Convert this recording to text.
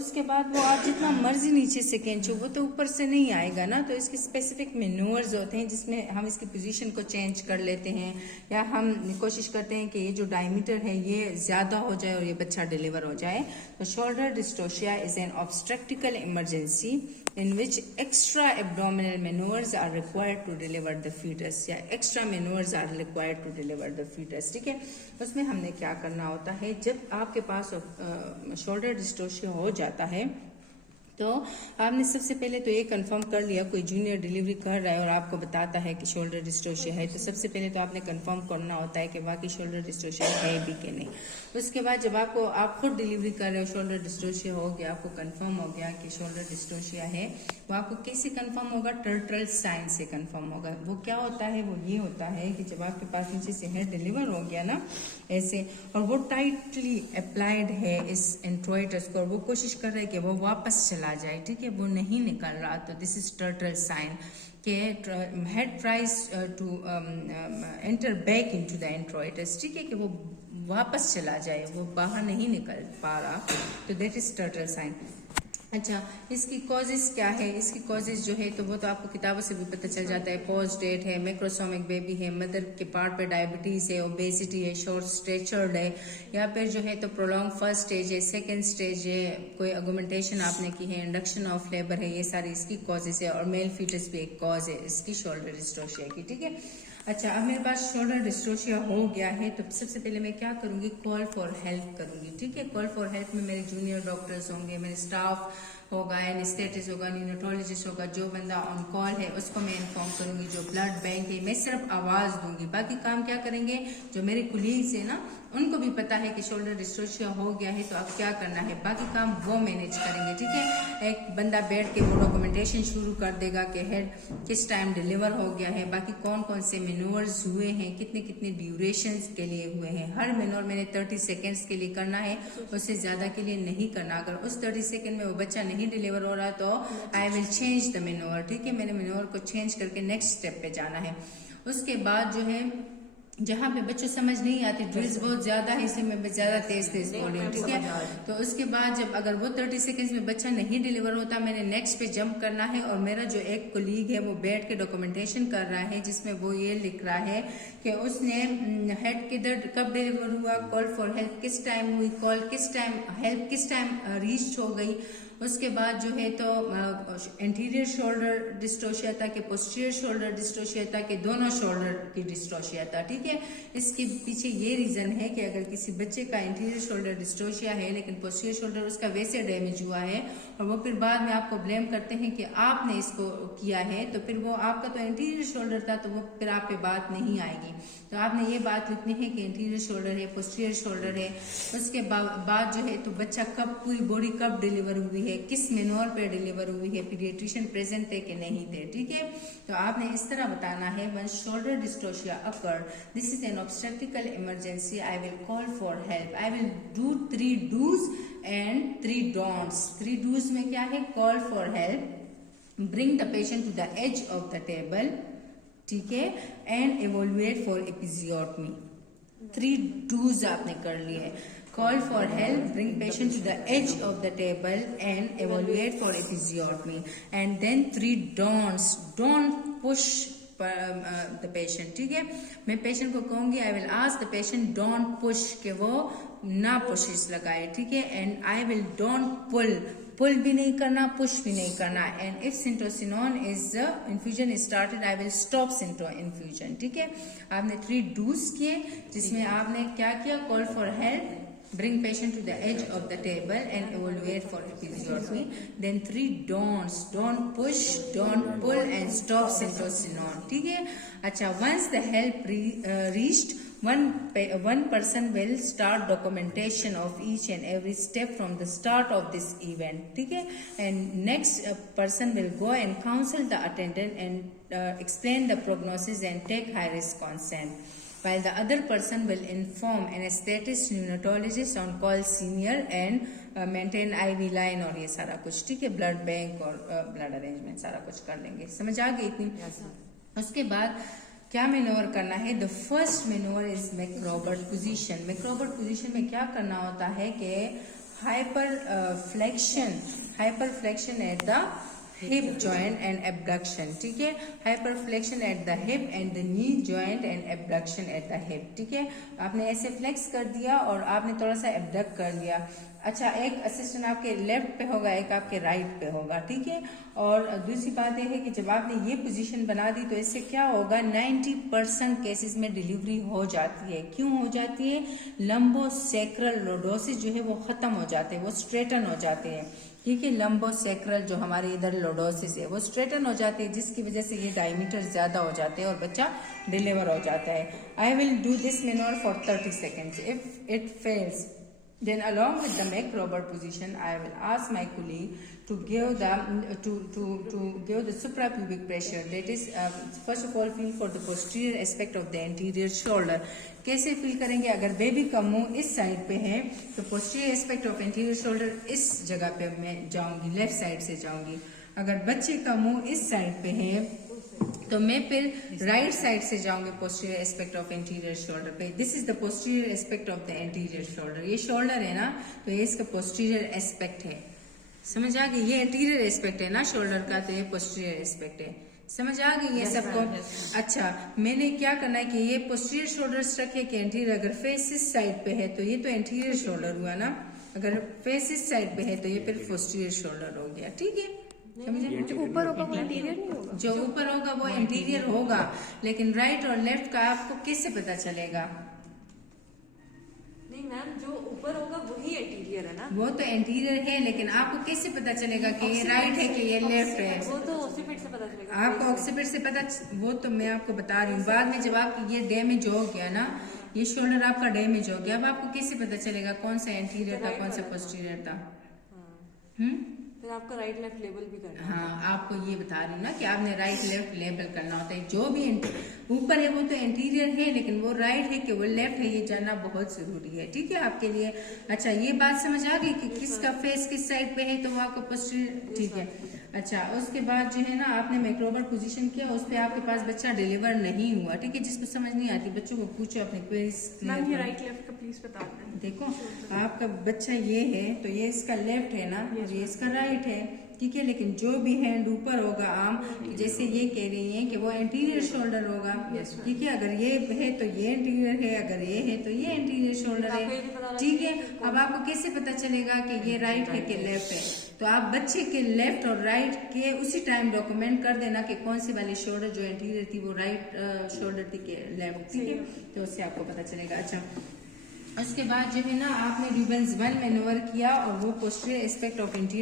उसके बाद वो आप जितना मर्जी नीचे से खींचो वो तो ऊपर से नहीं आएगा ना। तो इसके स्पेसिफिक मेनूअर्स होते हैं जिसमें हम इसकी पोजीशन को चेंज कर लेते हैं, या हम कोशिश करते हैं कि ये जो डायमीटर है ये ज़्यादा हो जाए और ये बच्चा डिलीवर हो जाए। तो shoulder dystocia is an obstetrical emergency in which extra abdominal maneuvers are required to deliver the fetus, या extra maneuvers are required to deliver the fetus। ठीक है, उसमें हमने क्या करना होता है, जब आपके पास शोल्डर डिस्टोशिया हो जाता है तो आपने सबसे पहले तो ये कंफर्म कर लिया, कोई जूनियर डिलीवरी कर रहा है और आपको बताता है कि शोल्डर डिस्टोशिया है, तो सबसे पहले तो आपने कंफर्म करना होता है कि बाकी शोल्डर डिस्टोशिया है भी कि नहीं। उसके बाद जब आप खुद डिलीवरी कर रहे हो, शोल्डर डिस्टोशिया हो गया, आपको कंफर्म हो गया कि शोल्डर डिस्टोशिया है, वो आपको कैसे कंफर्म होगा, टर्टल साइन से कंफर्म होगा। वो क्या होता है, वो ये होता है कि जब आपके पास नीचे से हेड डिलीवर हो गया ना ऐसे, और वो टाइटली अप्लाइड है इस एंट्रोइटस को, और वो कोशिश कर रहा है कि वो वापस चला जाए, ठीक है, वो नहीं निकल रहा, तो दिस इज टर्टल साइन के head tries to enter back into the introitus, ठीक है, कि वो वापस चला जाए, वो बाहर नहीं निकल पा रहा, तो दैट इज टर्टल साइन। अच्छा, इसकी कॉजेज क्या है, इसकी कॉजेज जो है तो वो तो आपको किताबों से भी पता चल जाता है। पोस्ट डेट है, मैक्रोसोमिक बेबी है, मदर के पार्ट पे डायबिटीज है, ओबेसिटी है, शॉर्ट स्ट्रेचर्ड है, या फिर जो है तो प्रोलॉन्ग फर्स्ट स्टेज है, सेकेंड स्टेज है, कोई अगुमेंटेशन आपने की है, इंडक्शन ऑफ लेबर है, ये सारी इसकी कॉजेज है। और मेल फीटस भी एक कॉज है इसकी शोल्डर डिस्टोशिया की, ठीक है। अच्छा, अब मेरे पास शोल्डर डिस्टोशिया हो गया है तो सबसे पहले मैं क्या करूंगी, कॉल फॉर हेल्प करूंगी, ठीक है। कॉल फॉर हेल्प में मेरे जूनियर डॉक्टर्स होंगे, मेरे स्टाफ होगा, एनेस्थेटिस्ट होगा, न्यूरोलॉजिस्ट होगा, जो बंदा ऑन कॉल है उसको मैं इन्फॉर्म करूंगी। जो ब्लड बैंक है मैं सिर्फ आवाज दूंगी, बाकी काम क्या करेंगे, जो मेरे कुलीग्स है ना उनको भी पता है कि शोल्डर डिस्टोशिया हो गया है तो अब क्या करना है, बाकी काम वो मैनेज करेंगे, ठीक है। एक बंदा बैठ के वो डॉक्यूमेंटेशन शुरू कर देगा कि हेड किस टाइम डिलीवर हो गया है, बाकी कौन कौन से मेनूवर्स हुए हैं, कितने कितने ड्यूरेशन के लिए हुए हैं। हर मेनूवर मैंने 30 सेकेंड्स के लिए करना है, उससे ज्यादा के लिए नहीं करना। अगर उस 30 सेकेंड में वो बच्चा नहीं डिलीवर हो रहा तो आई विल चेंज द मेनूवर, ठीक है। मैंने मेनूवर को चेंज करके नेक्स्ट स्टेप पे जाना है। उसके बाद जो है जहाँ पे बच्चों समझ नहीं आती, ड्रिल्स बहुत ज्यादा है इसलिए मैं ज्यादा तेज बोल रही हूँ, ठीक है। तो उसके बाद जब अगर वो 30 सेकेंड्स में बच्चा नहीं डिलीवर होता, मैंने नेक्स्ट पे जंप करना है। और मेरा जो एक कोलीग है वो बैठ के डॉक्यूमेंटेशन कर रहा है जिसमें वो ये लिख रहा है कि उसने हेड किधर कब डिलीवर हुआ, कॉल फॉर हेल्प किस टाइम हुई, कॉल किस टाइम, हेल्प किस टाइम रीच हो गई। उसके बाद जो है तो एंटीरियर शोल्डर डिस्टोशिया था कि पोस्टीरियर शोल्डर डिस्टोशिया था कि दोनों शोल्डर की डिस्टोशिया था, ठीक है। इसके पीछे ये रीजन है कि अगर किसी बच्चे का एंटीरियर शोल्डर डिस्टोशिया है लेकिन पोस्टीरियर शोल्डर उसका वैसे डैमेज हुआ है और वो फिर बाद में आपको ब्लेम करते हैं कि आपने इसको किया है, तो फिर वो आपका तो एंटीरियर शोल्डर था तो वो फिर आप पे बात नहीं आएगी। तो आपने ये बात लिखनी है कि एंटीरियर शोल्डर है, पोस्टीरियर शोल्डर है। उसके बाद जो है तो बच्चा कब, पूरी बॉडी कब डिलीवर हुई है, किस मेनूवर पे डिलीवर हुई है, पीडियाट्रिशियन प्रेजेंट थे कि नहीं थे, ठीक है। तो आपने इस तरह बताना है, one shoulder dystocia occur, this is an obstetrical emergency, I will call for help, I will do 3 dos and 3 don'ts. 3 dos में क्या है, call for help, bring the patient to the edge of the table, ठीक है, and evaluate for episiotomy. 3 dos आपने कर लिए है, call for help, bring patient to the edge of the table and evaluate for episiotomy, and then 3 don'ts, don't push the patient, ठीक है। मैं patient को कहूंगी, I will ask the patient don't push, कि वो ना पुशेस लगाए, ठीक है। And I will don't pull भी नहीं करना, पुश भी नहीं करना। And if Syntocinon is infusion started, I will stop synto infusion, ठीक है। आपने 3 डूज किए जिसमें आपने क्या किया, call for help, bring patient to the edge of the table and evaluate for episiotomy, then 3 don'ts, don't push, don't pull and stop syntocinon, ठीक है। अच्छा, once the help reached, one person will start documentation of each and every step from the start of this event, ठीक है। and next person will go and counsel the attendant and explain the prognosis and take high risk consent, while the other person will inform anesthetist, neonatologist on call senior and maintain IV line और ये सारा कुछ, ठीक है। Blood bank और blood arrangement सारा कुछ कर लेंगे, समझ आ गई इतनी। उसके बाद क्या मेनूवर करना है, the first manoeuvre is Mac Robert position. Mac Robert position में क्या करना होता है कि hyperflexion at the hip joint and abduction, ठीक है। Hyperflexion at the hip and the knee joint and abduction at the hip, ठीक है। आपने ऐसे फ्लेक्स कर दिया और आपने थोड़ा सा एबडक्ट कर दिया। अच्छा, एक असिस्टेंट आपके लेफ्ट पे होगा, एक आपके राइट पे होगा, ठीक है। और दूसरी बात यह है कि जब आपने ये पोजीशन बना दी तो इससे क्या होगा, 90% केसेस में डिलीवरी हो जाती है। क्यों हो जाती है? लंबोसेक्रल लॉर्डोसिस जो है वो खत्म हो जाते हैं, वो स्ट्रेटन हो जाते हैं, ठीक है। लंबोसेक्रल जो हमारे इधर लॉर्डोसिस है वो स्ट्रेटन हो जाते हैं, जिसकी वजह से ये डायमीटर ज्यादा हो जाते हैं और बच्चा डिलीवर हो जाता है। आई will do this manoeuvre for 30 seconds. If it fails, then along with the neck robot position, I will ask my colleague to give the suprapubic pressure. That is, first of all, feel for the posterior aspect of the anterior shoulder. कैसे feel करेंगे? अगर baby का मुंह इस side पे है तो posterior aspect of anterior shoulder इस जगह पे मैं जाऊंगी, लेफ्ट साइड से जाऊंगी। अगर बच्चे का मुंह इस साइड पे है तो मैं फिर राइट साइड से जाऊंगी posterior aspect of anterior shoulder पे। This is the posterior aspect of the anterior shoulder. ये शोल्डर है ना, तो ये इसका पोस्टीरियर एस्पेक्ट है। समझ आ गई? ये एंटीरियर एस्पेक्ट है ना शोल्डर का, तो ये पोस्टीरियर एस्पेक्ट है। समझ आ गई ये सबको? अच्छा, मैंने क्या करना है कि ये पोस्टीरियर शोल्डर रखे कि एंटीरियर, अगर फेस इस साइड पे है तो ये तो एंटीरियर शोल्डर हुआ ना, अगर फेस इस साइड पे है तो ये फिर पोस्टीरियर शोल्डर हो गया, ठीक है। जो ऊपर होगा वो इंटीरियर नहीं होगा? जो ऊपर होगा वो इंटीरियर होगा, लेकिन राइट और लेफ्ट का आपको कैसे पता चलेगा? नहीं मैम, जो ऊपर होगा वही इंटीरियर है ना? वो तो इंटीरियर है, लेकिन आपको कैसे पता चलेगा कि ये राइट है कि ये लेफ्ट है? वो तो ऑक्सीपिट से पता चलेगा। आपको ऑक्सीपिट से पता, वो तो मैं आपको बता रही हूँ। बाद में जब आपकी ये डैमेज हो गया ना, ये शोल्डर आपका डैमेज हो गया, अब आपको कैसे पता चलेगा कौन सा इंटीरियर था कौन सा पोस्टीरियर था? फिर आपका राइट लेफ्ट लेबल भी करना। हाँ, आपको ये बता रही हूँ ना कि आपने राइट लेफ्ट लेबल करना होता है। जो भी ऊपर है वो तो इंटीरियर है, लेकिन वो राइट है कि वो लेफ्ट है, ये जानना बहुत जरूरी है, ठीक है आपके लिए। अच्छा, ये बात समझ आ गई कि किसका फेस किस साइड पे है तो वो आपका पोस्टीरियर, ठीक है। अच्छा, उसके बाद जो है ना, आपने मैक्रोबर पोजीशन किया, उस पर आपके पास बच्चा डिलीवर नहीं हुआ, ठीक है। जिसको समझ नहीं आती बच्चों को पूछो, अपने क्वेरीज। मैम ये राइट लेफ्ट का प्लीज बता दें। देखो, आपका बच्चा ये है तो ये इसका लेफ्ट है ना, और ये इसका राइट है, ठीक है। लेकिन जो भी हैंड ऊपर होगा आम, जैसे ये कह रही है कि वो एंटीरियर शोल्डर होगा, ठीक है। अगर ये है तो ये एंटीरियर है, अगर ये है तो ये एंटीरियर शोल्डर है, ठीक है। अब आपको कैसे पता चलेगा कि ये राइट है कि लेफ्ट है? तो आप बच्चे के लेफ्ट और राइट के उसी टाइम डॉक्यूमेंट कर देना कि कौन सी वाली शोल्डर जो एंटीरियर थी वो राइट शोल्डर थी कि लेफ्ट, ठीक है। तो उससे आपको पता चलेगा। अच्छा, उसके बाद जो है ना, आपने रिबन्स 1 मैनूवर किया और वो पोस्टीरियर एस्पेक्ट ऑफ इंटीरियर